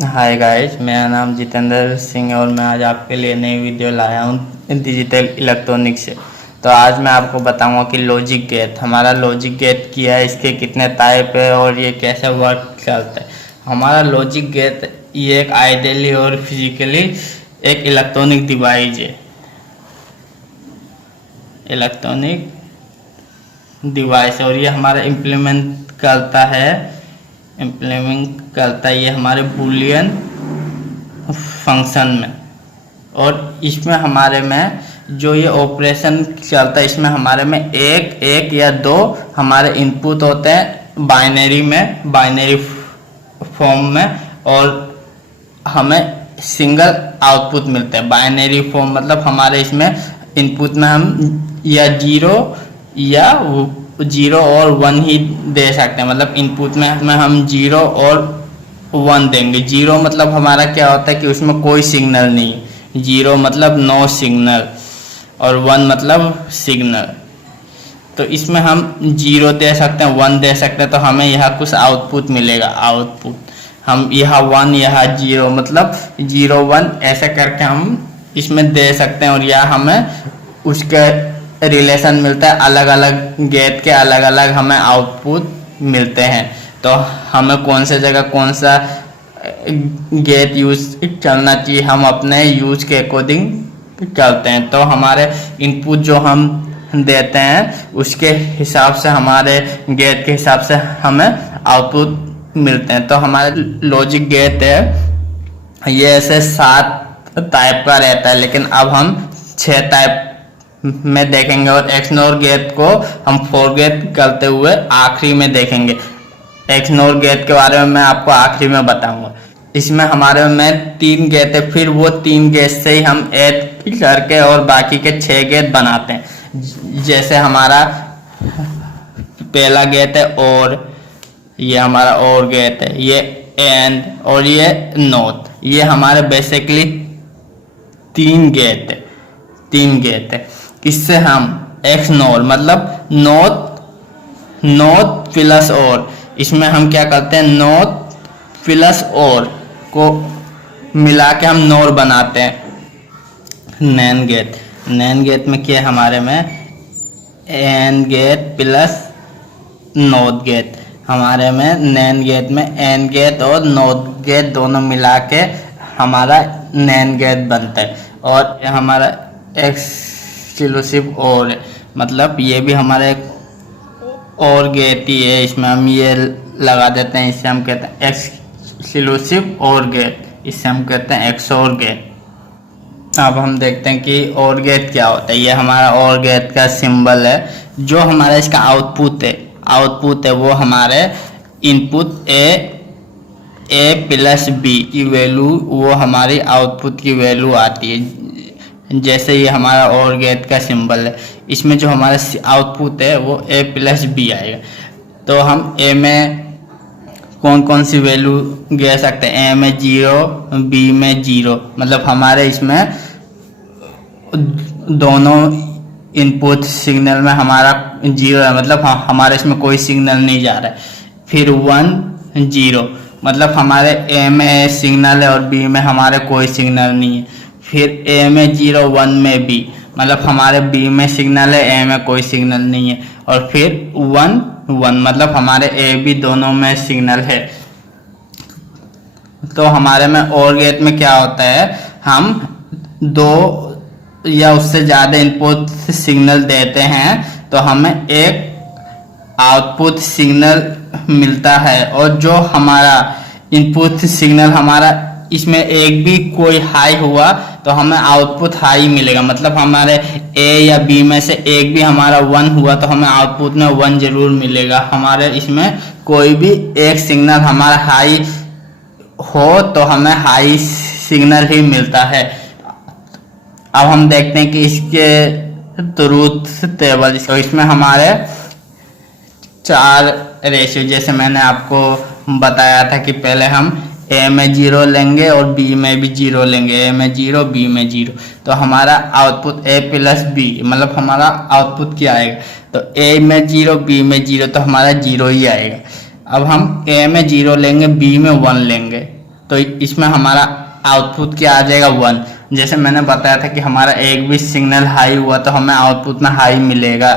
Hi guys, मेरा नाम जितेंद्र सिंह है और मैं आज आपके लिए नई वीडियो लाया हूँ डिजिटल इलेक्ट्रॉनिक्स से। तो आज मैं आपको बताऊंगा कि लॉजिक गेट, हमारा लॉजिक गेट क्या है, इसके कितने टाइप है और ये कैसे वर्क करता है। हमारा लॉजिक गेट ये एक आइडियली और फिजिकली एक इलेक्ट्रॉनिक डिवाइस है। इलेक्ट्रॉनिक डिवाइस और ये हमारा इम्प्लीमेंट करता है ये हमारे बूलियन फंक्शन में। और इसमें हमारे में जो ये ऑपरेशन चलता है, इसमें हमारे में एक या दो हमारे इनपुट होते हैं बाइनरी फॉर्म में, और हमें सिंगल आउटपुट मिलता है। बाइनरी फॉर्म मतलब हमारे इसमें इनपुट में हम या जीरो और वन ही दे सकते हैं। मतलब इनपुट में हम जीरो और वन देंगे। जीरो मतलब हमारा क्या होता है कि उसमें कोई सिग्नल नहीं है, जीरो मतलब नो सिग्नल, और वन मतलब सिग्नल। तो इसमें हम जीरो दे सकते हैं, वन दे सकते हैं, तो हमें यहाँ कुछ आउटपुट मिलेगा। आउटपुट हम यहाँ वन यहाँ जीरो मतलब जीरो वन ऐसे करके हम इसमें दे सकते हैं, और यह हमें उसके रिलेशन मिलता है। अलग अलग गेट के अलग अलग हमें आउटपुट मिलते हैं। तो हमें कौन से जगह कौन सा गेट यूज करना चाहिए, हम अपने यूज के अकॉर्डिंग करते हैं। तो हमारे इनपुट जो हम देते हैं उसके हिसाब से, हमारे गेट के हिसाब से हमें आउटपुट मिलते हैं। तो हमारे लॉजिक गेट है ये ऐसे 7 टाइप का रहता है, लेकिन अब हम 6 टाइप में देखेंगे, और एक्सनोर गेट को हम फॉरगेट करते हुए आखिरी में देखेंगे। एक्सनोर गेट के बारे में मैं आपको आखिरी में बताऊंगा। इसमें हमारे में 3 गेट है, फिर वो 3 गेट से ही हम ऐड करके और बाकी के 6 गेट बनाते हैं। जैसे हमारा पहला गेट है और, ये हमारा और गेट है, ये एंड और ये नॉट। ये हमारे बेसिकली 3 गेट है। इससे हम एक्स नोर मतलब नॉट प्लस और, इसमें हम क्या करते हैं, नॉट प्लस और को मिला के हम नोर बनाते हैं। नैन गेट में क्या हमारे में AND gate plus NOT gate, हमारे में नैन गेट में एन गेट और नॉट गेट दोनों मिला के हमारा नैन गेट बनता है। और हमारा एक्सक्लूसिव और मतलब ये भी हमारा एक और गेट ही है, इसमें हम ये लगा देते हैं, इससे हम कहते हैं एक्सक्लूसिव और गेट, इससे हम कहते हैं एक्सओर गेट। अब हम देखते हैं कि और गेट क्या होता है। ये हमारा और गेट का सिंबल है। जो हमारा इसका आउटपुट है वो हमारे इनपुट ए प्लस बी की वैल्यू, वो हमारी आउटपुट की वैल्यू आती है। जैसे ये हमारा और गेट का सिंबल है, इसमें जो हमारा आउटपुट है वो ए प्लस बी आएगा। तो हम ए में कौन कौन सी वैल्यू दे सकते हैं, ए में 0, बी में 0, मतलब हमारे इसमें दोनों इनपुट सिग्नल में हमारा 0 है, मतलब हमारे इसमें कोई सिग्नल नहीं जा रहा है। फिर 1 0 मतलब हमारे ए में सिग्नल है और बी में हमारे कोई सिग्नल नहीं है। फिर ए में 0 1 में बी मतलब हमारे बी में सिग्नल है, ए में कोई सिग्नल नहीं है। और फिर 1 1 मतलब हमारे ए बी दोनों में सिग्नल है। तो हमारे में और गेट में क्या होता है, हम 2 या उससे ज़्यादा इनपुट सिग्नल देते हैं तो हमें एक आउटपुट सिग्नल मिलता है। और जो हमारा इनपुट सिग्नल हमारा इसमें एक भी कोई हाई हुआ तो हमें आउटपुट हाई मिलेगा। मतलब हमारे ए या बी में से एक भी हमारा 1 हुआ तो हमें आउटपुट में 1 जरूर मिलेगा। हमारे इसमें कोई भी एक सिग्नल हमारा हाई हो तो हमें हाई सिग्नल ही मिलता है। अब हम देखते हैं कि इसके ट्रूथ टेबल, इसमें हमारे 4 रेशियो, जैसे मैंने आपको बताया था कि पहले हम ए में 0 लेंगे और बी में भी 0 लेंगे, ए में 0 बी में 0, तो हमारा आउटपुट ए प्लस बी मतलब हमारा आउटपुट क्या आएगा, तो ए में 0 बी में 0 तो हमारा 0 ही आएगा। अब हम ए में 0 लेंगे बी में 1 लेंगे तो इसमें हमारा आउटपुट क्या आ जाएगा 1। जैसे मैंने बताया था कि हमारा एक भी सिग्नल हाई हुआ तो हमें आउटपुट में हाई मिलेगा।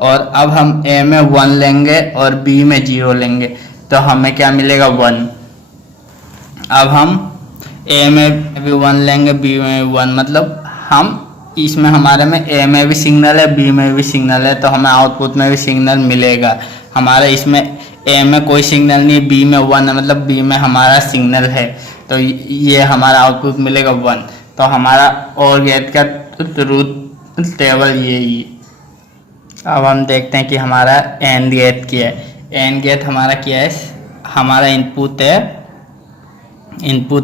और अब हम ए में 1 लेंगे और बी में 0 लेंगे तो हमें क्या मिलेगा 1। अब हम ए में भी 1 लेंगे, बी में भी 1, मतलब हम इसमें हमारे में ए में भी सिग्नल है, बी में भी सिग्नल है, तो हमें आउटपुट में भी सिग्नल मिलेगा। हमारा इसमें ए में कोई सिग्नल नहीं, बी में 1 है, मतलब बी में हमारा सिग्नल है, तो ये हमारा आउटपुट मिलेगा 1। तो हमारा और गेट का ट्रूथ टेबल यही। अब हम देखते हैं कि हमारा एंड गेट क्या है। एंड गेट हमारा क्या है, हमारा इनपुट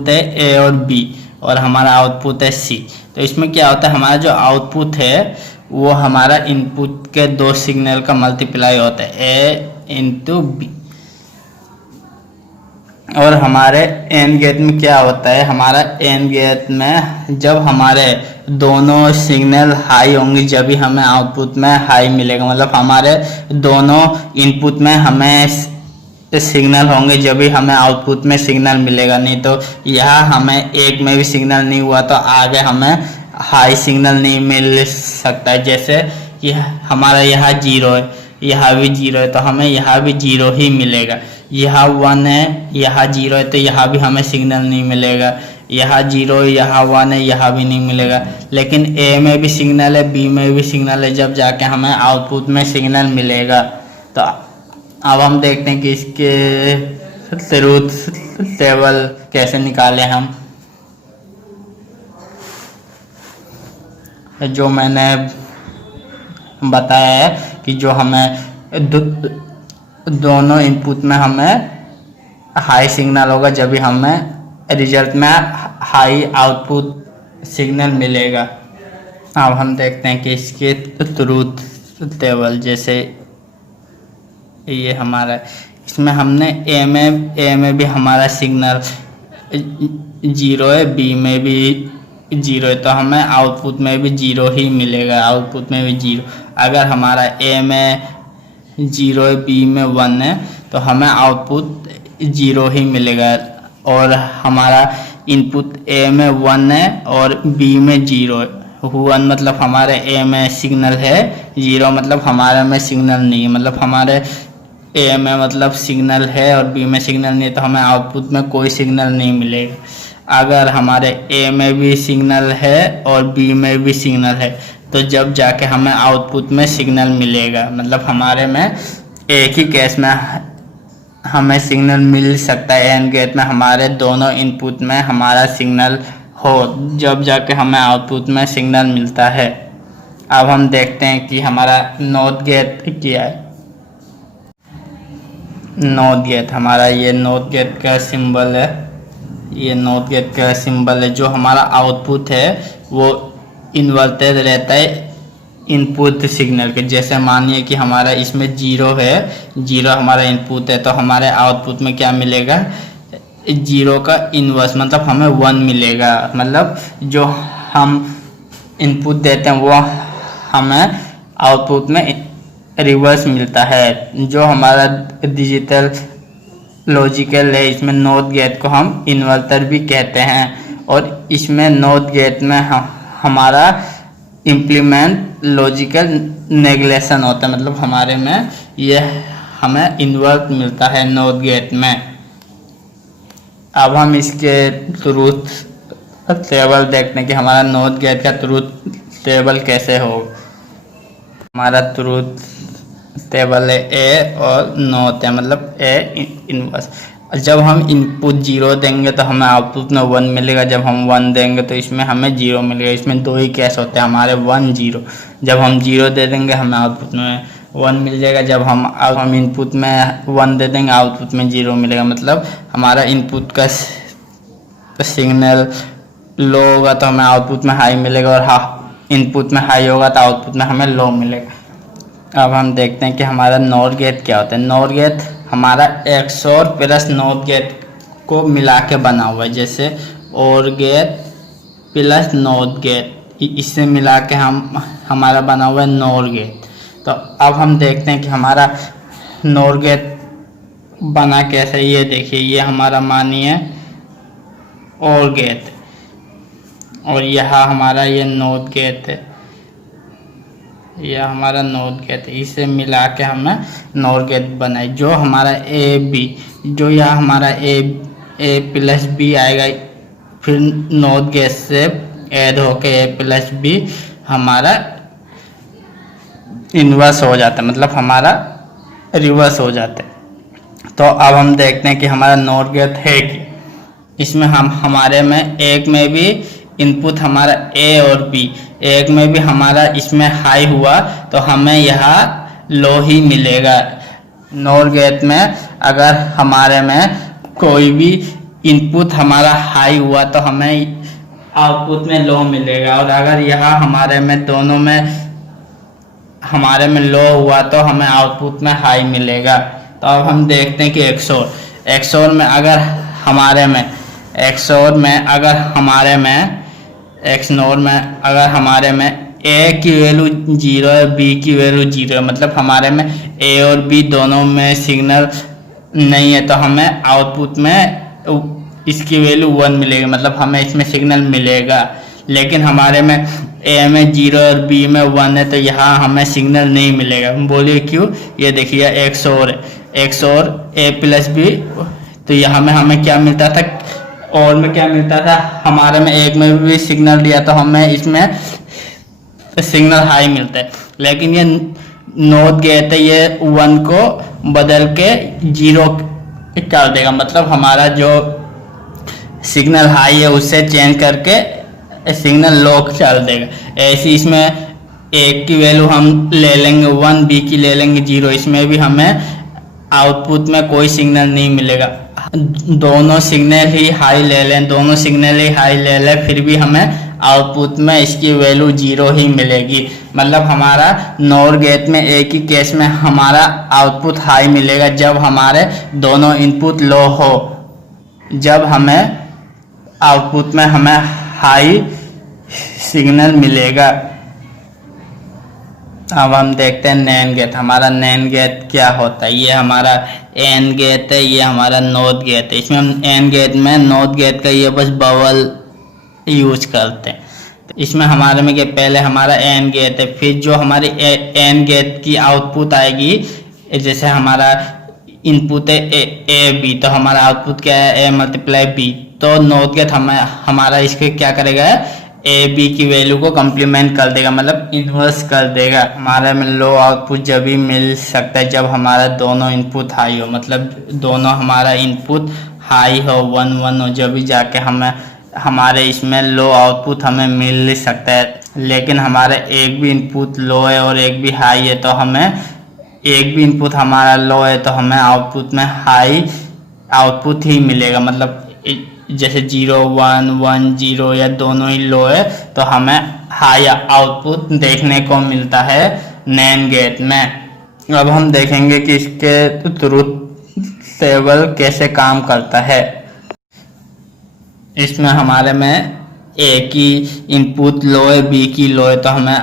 है ए और बी और हमारा आउटपुट है सी। तो इसमें क्या होता है, हमारा जो आउटपुट है वो हमारा इनपुट के 2 सिग्नल का मल्टीप्लाई होता है, ए इंटू बी। और हमारे एंड गेट में क्या होता है, हमारा एंड गेट में जब हमारे दोनों सिग्नल हाई होंगे जब भी हमें आउटपुट में हाई मिलेगा, मतलब हमारे दोनों इनपुट में हमें सिग्नल होंगे जब भी हमें आउटपुट में सिग्नल मिलेगा। नहीं तो यहाँ हमें एक में भी सिग्नल नहीं हुआ तो आगे हमें हाई सिग्नल नहीं मिल सकता है। जैसे कि हमारा यहाँ 0 है, यहाँ भी 0 है, तो हमें यहाँ भी 0 ही मिलेगा। यहाँ 1 है, यहाँ 0 है, तो यहाँ भी हमें सिग्नल नहीं मिलेगा। यहाँ 0 है, यहाँ 1 है, यहाँ भी नहीं मिलेगा। लेकिन ए में भी सिग्नल है, बी में भी सिग्नल है, जब जाके हमें आउटपुट में सिग्नल मिलेगा। तो अब हम देखते हैं कि इसके ट्रूथ टेबल कैसे निकालें हम। जो मैंने बताया है कि जो हमें दोनों इनपुट में हमें हाई सिग्नल होगा जब भी हमें रिजल्ट में हाई आउटपुट सिग्नल मिलेगा। अब हम देखते हैं कि इसके ट्रूथ टेबल जैसे ये हमारा, इसमें हमने ए में भी हमारा सिग्नल 0 है, बी में भी 0 है, तो हमें आउटपुट में भी 0 ही मिलेगा, आउटपुट में भी 0। अगर हमारा ए में 0 है, बी में 1 है, तो हमें आउटपुट 0 ही मिलेगा। और हमारा इनपुट ए में 1 है और बी में 0 है। 1 मतलब हमारे ए में सिग्नल है, 0 मतलब हमारे में सिग्नल नहीं है, मतलब हमारे ए में मतलब सिग्नल है और बी में सिग्नल नहीं है, तो हमें आउटपुट में कोई सिग्नल नहीं मिलेगा। अगर हमारे ए में भी सिग्नल है और बी में भी सिग्नल है तो जब जाके हमें आउटपुट में सिग्नल मिलेगा, मतलब हमारे में एक ही केस में हमें सिग्नल मिल सकता है एंड गेट में हमारे दोनों इनपुट में हमारा सिग्नल हो, जब जाके हमें आउटपुट में सिग्नल मिलता है। अब हम देखते हैं कि हमारा नॉट गेट क्या है। नॉट गेट हमारा, ये नॉट गेट का सिंबल है, ये नॉट गेट का सिंबल है। जो हमारा आउटपुट है वो इन्वर्टेड रहता है इनपुट सिग्नल के। जैसे मानिए कि हमारा इसमें 0 है, 0 हमारा इनपुट है, तो हमारे आउटपुट में क्या मिलेगा, 0 का इन्वर्स मतलब हमें 1 मिलेगा। मतलब जो हम इनपुट देते हैं वो हमें आउटपुट में रिवर्स मिलता है। जो हमारा डिजिटल लॉजिकल है, इसमें नॉट गेट को हम इन्वर्टर भी कहते हैं। और इसमें नॉट गेट में हमारा इम्प्लीमेंट लॉजिकल नेगलेशन होता है, मतलब हमारे में यह हमें इन्वर्ट मिलता है नॉट गेट में। अब हम इसके ट्रूथ टेबल देखते हैं कि हमारा नॉट गेट का ट्रूथ टेबल कैसे हो। हमारा ट्रूथ टेबल है ए और नॉट है, मतलब ए इनवर्स। जब हम इनपुट 0 देंगे तो हमें आउटपुट में 1 मिलेगा, जब हम 1 देंगे तो इसमें हमें 0 मिलेगा। इसमें 2 ही केस होते हैं हमारे, 1 0। जब हम 0 दे देंगे हमें आउटपुट में 1 मिल जाएगा, जब हम इनपुट में 1 दे देंगे आउटपुट में 0 मिलेगा। मतलब हमारा इनपुट का सिग्नल लो होगा तो हमें आउटपुट में हाई मिलेगा, और इनपुट में हाई होगा तो आउटपुट में हमें लो मिलेगा। अब हम देखते हैं कि हमारा नॉट गेट क्या होता है। नॉट गेट हमारा XOR प्लस नॉट गेट को मिला के बना हुआ है, जैसे और गेट प्लस नॉट गेट, इससे मिला के हमारा बना हुआ है नॉट गेट। तो अब हम देखते हैं कि हमारा नॉट गेट बना कैसे। ये देखिए, ये हमारा मानिए और गेट है, और यह हमारा ये नॉट गेट है, यह हमारा नॉट गेट है। इसे मिला के हमें नॉट गेट बनाए। जो हमारा ए बी, जो यह हमारा ए प्लस बी आएगा, फिर नॉट गेट से ऐड होके ए प्लस बी हमारा इन्वर्स हो जाता है, मतलब हमारा रिवर्स हो जाता है। तो अब हम देखते हैं कि हमारा नॉट गेट है कि इसमें हम हमारे में एक में भी इनपुट हमारा ए और बी, एक में भी हमारा इसमें हाई हुआ तो हमें यहाँ लो ही मिलेगा। नॉट गेट में अगर हमारे में कोई भी इनपुट हमारा हाई हुआ तो हमें आउटपुट में लो मिलेगा, और अगर यहाँ हमारे में दोनों में हमारे में लो हुआ तो हमें आउटपुट में हाई मिलेगा। तो अब हम देखते हैं कि एक्सओर में अगर हमारे में एक्सओर में अगर हमारे में एक्सनोर में अगर हमारे में ए की वैल्यू 0 है, बी की वैल्यू 0 है, मतलब हमारे में ए और बी दोनों में सिग्नल नहीं है, तो हमें आउटपुट में इसकी वैल्यू 1 मिलेगी, मतलब हमें इसमें सिग्नल मिलेगा। लेकिन हमारे में ए में 0 और बी में 1 है, तो यहाँ हमें सिग्नल नहीं मिलेगा। बोलिए क्यों? ये देखिए एक्सओर ए प्लस बी, तो यहाँ में हमें क्या मिलता था, और में क्या मिलता था, हमारे में एक में भी सिग्नल दिया तो हमें इसमें सिग्नल हाई मिलता है। लेकिन ये नॉट गेट है, ये 1 को बदल के 0 कर देगा, मतलब हमारा जो सिग्नल हाई है उससे चेंज करके सिग्नल लो कर देगा। ऐसे इसमें एक की वैल्यू हम ले लेंगे 1, बी की ले लेंगे 0, इसमें भी हमें आउटपुट में कोई सिग्नल नहीं मिलेगा। दोनों सिग्नल ही हाई ले लें, दोनों सिग्नल ही हाई ले लें, फिर भी हमें आउटपुट में इसकी वैल्यू 0 ही मिलेगी। मतलब हमारा नॉर गेट में एक ही केस में हमारा आउटपुट हाई मिलेगा जब हमारे दोनों इनपुट लो हो, जब हमें आउटपुट में हमें हाई सिग्नल मिलेगा। अब हम देखते हैं नैन गेट। हमारा नैन गेट क्या होता है? ये हमारा एन गेट है, ये हमारा नॉट गेट है। इसमें हम एन गेट में नॉट गेट का ये बस बबल यूज करते हैं। तो इसमें हमारे में पहले हमारा एन गेट है, फिर जो हमारी एन गेट की आउटपुट आएगी, जैसे हमारा इनपुट है ए बी, तो हमारा आउटपुट क्या है, ए मल्टीप्लाई बी। तो नॉट गेट हमारा इसके क्या करेगा, ए बी की वैल्यू को कम्प्लीमेंट कर देगा, मतलब इन्वर्स कर देगा। हमारे में लो आउटपुट जब भी मिल सकता है जब हमारा दोनों इनपुट हाई हो, मतलब दोनों हमारा इनपुट हाई हो, 1 1 हो, जब भी जाके हमें हमारे इसमें लो आउटपुट हमें मिल सकता है। लेकिन हमारा एक भी इनपुट लो है और एक भी हाई है, तो हमें एक भी इनपुट हमारा लो है तो हमें आउटपुट में हाई आउटपुट ही मिलेगा। मतलब जैसे 0 1 1 0 या दोनों ही लो है तो हमें हाई आउटपुट देखने को मिलता है नैन गेट में। अब हम देखेंगे कि इसके ट्रुथ टेबल कैसे काम करता है। इसमें हमारे में ए की इनपुट लो है, बी की लो है, तो हमें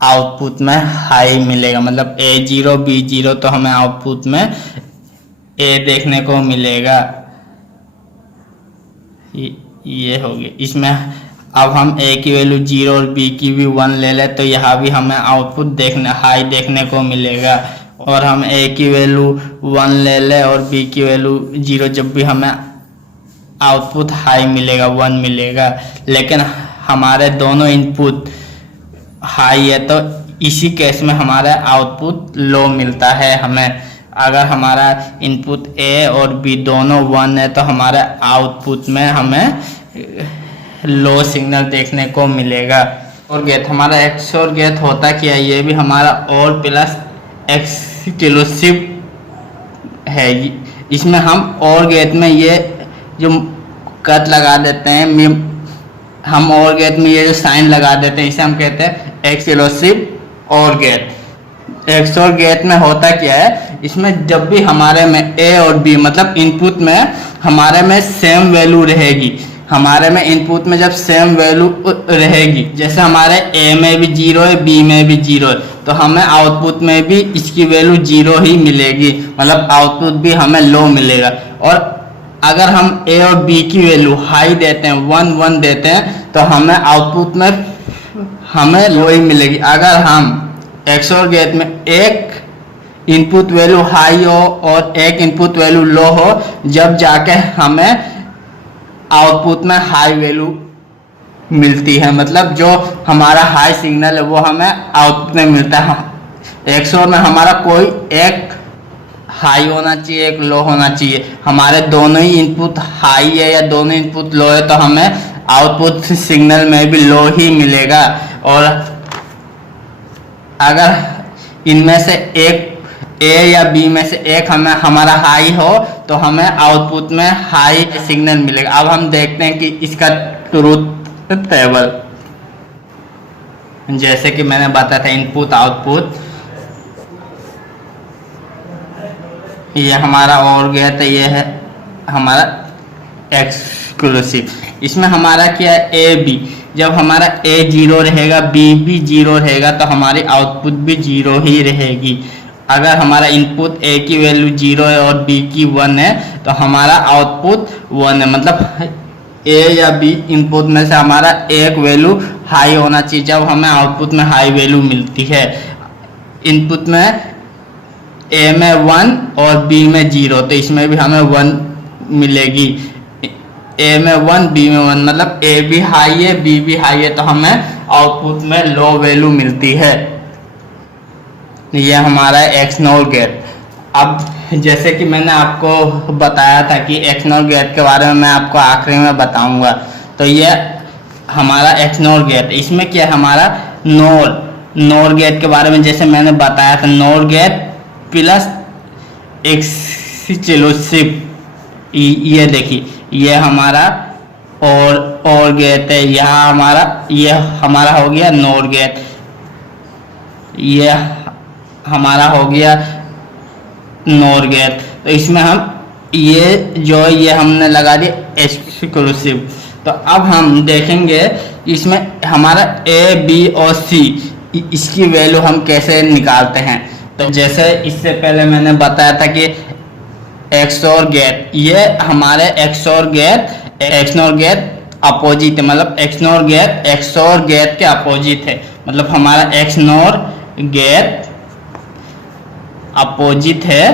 आउटपुट में हाई मिलेगा। मतलब A0 B0, तो हमें आउटपुट में ए देखने को मिलेगा। ये हो गया। इसमें अब हम ए की वैल्यू 0 और बी की भी 1 ले लें तो यहाँ भी हमें आउटपुट हाई देखने को मिलेगा। और हम ए की वैल्यू 1 ले लें और बी की वैल्यू 0, जब भी हमें आउटपुट हाई मिलेगा, 1 मिलेगा। लेकिन हमारे दोनों इनपुट हाई है तो इसी केस में हमारा आउटपुट लो मिलता है हमें। अगर हमारा इनपुट ए और बी दोनों 1 है तो हमारा आउटपुट में हमें लो सिग्नल देखने को मिलेगा। और गेट हमारा एक्सओर गेट होता क्या है, ये भी हमारा और प्लस एक्सक्लूसिव है। इसमें हम और गेट में ये जो कट लगा देते हैं, हम और गेट में ये जो साइन लगा देते हैं, इसे हम कहते हैं एक्सक्लूसिव और गेट। एक्सओर गेट में होता क्या है, इसमें जब भी हमारे में ए और बी मतलब इनपुट में हमारे में सेम वैल्यू रहेगी, हमारे में इनपुट में जब सेम वैल्यू रहेगी, जैसे हमारे ए में भी 0 है, बी में भी 0 है, तो हमें आउटपुट में भी इसकी वैल्यू 0 ही मिलेगी, मतलब आउटपुट भी हमें लो मिलेगा। और अगर हम ए और बी की वैल्यू हाई देते हैं, 1 1 देते हैं, तो हमें आउटपुट में हमें लो ही मिलेगी। अगर हम XOR गेट में एक इनपुट वैल्यू हाई हो और एक इनपुट वैल्यू लो हो, जब जाके हमें आउटपुट में हाई वैल्यू मिलती है, मतलब जो हमारा हाई सिग्नल है वो हमें आउटपुट में मिलता है। XOR में हमारा कोई एक हाई होना चाहिए, एक लो होना चाहिए। हमारे दोनों ही इनपुट हाई है या दोनों इनपुट लो है, तो हमें आउटपुट सिग्नल में भी लो ही मिलेगा। और अगर इनमें से एक ए या बी में से एक हमारा हाई हो, तो हमें आउटपुट में हाई सिग्नल मिलेगा। अब हम देखते हैं कि इसका ट्रूथ टेबल, जैसे कि मैंने बताया था इनपुट आउटपुट, ये हमारा और गया था, ये है हमारा एक्सक्लूसिव। इसमें हमारा क्या है, ए बी। जब हमारा ए 0 रहेगा, बी भी 0 रहेगा, तो हमारी आउटपुट भी 0 ही रहेगी। अगर हमारा इनपुट ए की वैल्यू 0 है और बी की 1 है, तो हमारा आउटपुट 1 है। मतलब ए या बी इनपुट में से हमारा एक वैल्यू हाई होना चाहिए, जब हमें आउटपुट में हाई वैल्यू मिलती है। इनपुट में ए में 1 और बी में 0, तो इसमें भी हमें 1 मिलेगी। ए में 1 बी में 1, मतलब ए भी हाई है बी भी हाई है, तो हमें आउटपुट में लो वैल्यू मिलती है। ये हमारा XNOR गेट। अब जैसे कि मैंने आपको बताया था कि XNOR गेट के बारे में मैं आपको आखिरी में बताऊंगा, तो ये हमारा XNOR गेट। इसमें क्या है, हमारा नोर गेट के बारे में जैसे मैंने बताया था, नोर गेट प्लस एक्सक्लूसिव। ये देखिए, ये हमारा और गेट है। यहाँ ये हमारा हो गया नोर गेट, ये हमारा हो गया नोर गेट। तो इसमें हम ये हमने लगा दिया एक्सक्लूसिव। तो अब हम देखेंगे इसमें हमारा ए बी और सी, इसकी वैल्यू हम कैसे निकालते हैं। तो जैसे इससे पहले मैंने बताया था कि XOR गेट, ये हमारे XOR गेट अपोजिट है। मतलब XOR गेट के अपोजिट है। मतलब हमारा XNOR गेट अपोजिट है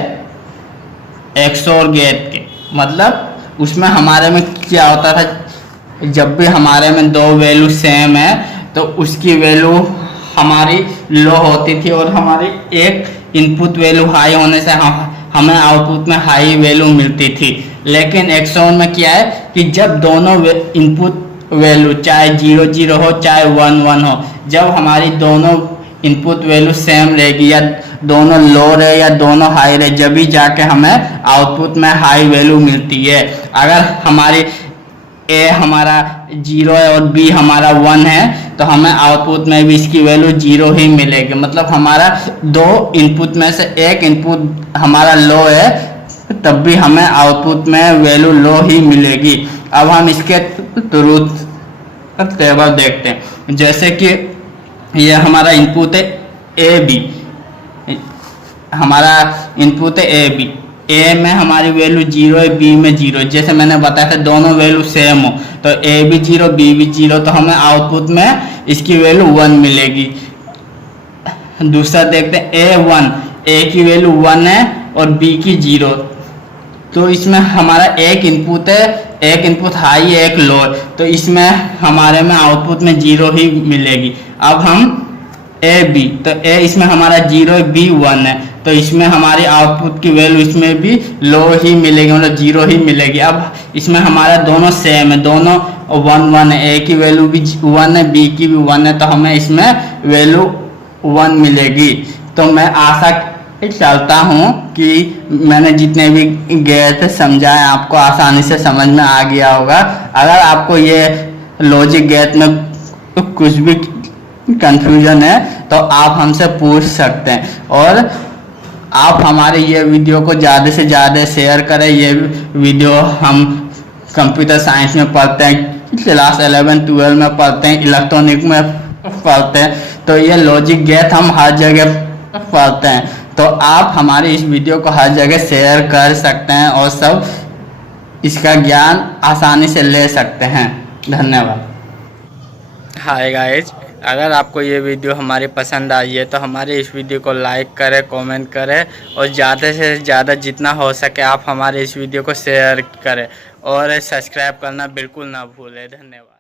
XOR गेट के। मतलब उसमें हमारे में क्या होता था, जब भी हमारे में दो वैल्यू सेम है तो उसकी वैल्यू हमारी लो होती थी और हमारी एक इनपुट वैल्यू हाई होने से हमें आउटपुट में हाई वैल्यू मिलती थी। लेकिन XOR में क्या है कि जब दोनों इनपुट वैल्यू चाहे 0 0 हो चाहे 1 1 हो, जब हमारी दोनों इनपुट वैल्यू सेम रहेगी या दोनों लो रहे या दोनों हाई रहे, जब भी जाके हमें आउटपुट में हाई वैल्यू मिलती है। अगर हमारी ए हमारा 0 है और बी हमारा 1 है, तो हमें आउटपुट में भी इसकी वैल्यू 0 ही मिलेगी। मतलब हमारा दो इनपुट में से एक इनपुट हमारा लो है, तब भी हमें आउटपुट में वैल्यू लो ही मिलेगी। अब हम इसके ट्रूथ टेबल देखते हैं। जैसे कि ये हमारा इनपुट है ए बी, हमारा इनपुट है ए बी। ए में हमारी वैल्यू 0 है, बी में 0। जैसे मैंने बताया था दोनों वैल्यू सेम हो, तो ए भी 0 बी भी 0, तो हमें आउटपुट में इसकी वैल्यू 1 मिलेगी। दूसरा देखते हैं A1, ए की वैल्यू 1 है और बी की 0, तो इसमें हमारा एक इनपुट है, एक इनपुट हाई है एक लो है, तो इसमें हमारे में आउटपुट में 0 ही मिलेगी। अब हम ए बी, तो ए इसमें हमारा 0 बी 1 है, तो इसमें हमारी आउटपुट की वैल्यू इसमें भी लो ही मिलेगी, मतलब 0 ही मिलेगी। अब इसमें हमारा दोनों सेम है, दोनों 1 1 है, ए की वैल्यू भी 1 है बी की भी 1 है, तो हमें इसमें वैल्यू 1 मिलेगी। तो मैं आशा चलता हूँ कि मैंने जितने भी गए थे समझाए आपको आसानी से समझ में आ गया होगा। अगर आपको ये लॉजिक गेट में कुछ भी कंफ्यूजन है तो आप हमसे पूछ सकते हैं, और आप हमारे ये वीडियो को ज़्यादा से ज़्यादा शेयर करें। ये वीडियो हम कंप्यूटर साइंस में पढ़ते हैं, क्लास 11 12 में पढ़ते हैं, इलेक्ट्रॉनिक में पढ़ते हैं, तो ये लॉजिक गेट हम हर जगह पढ़ते हैं। तो आप हमारे इस वीडियो को हर जगह शेयर कर सकते हैं और सब इसका ज्ञान आसानी से ले सकते हैं। धन्यवाद। हाय गाइज, अगर आपको ये वीडियो हमारी पसंद आई है तो हमारे इस वीडियो को लाइक करें, कमेंट करें और ज़्यादा से ज़्यादा जितना हो सके आप हमारे इस वीडियो को शेयर करें और सब्सक्राइब करना बिल्कुल ना भूलें। धन्यवाद।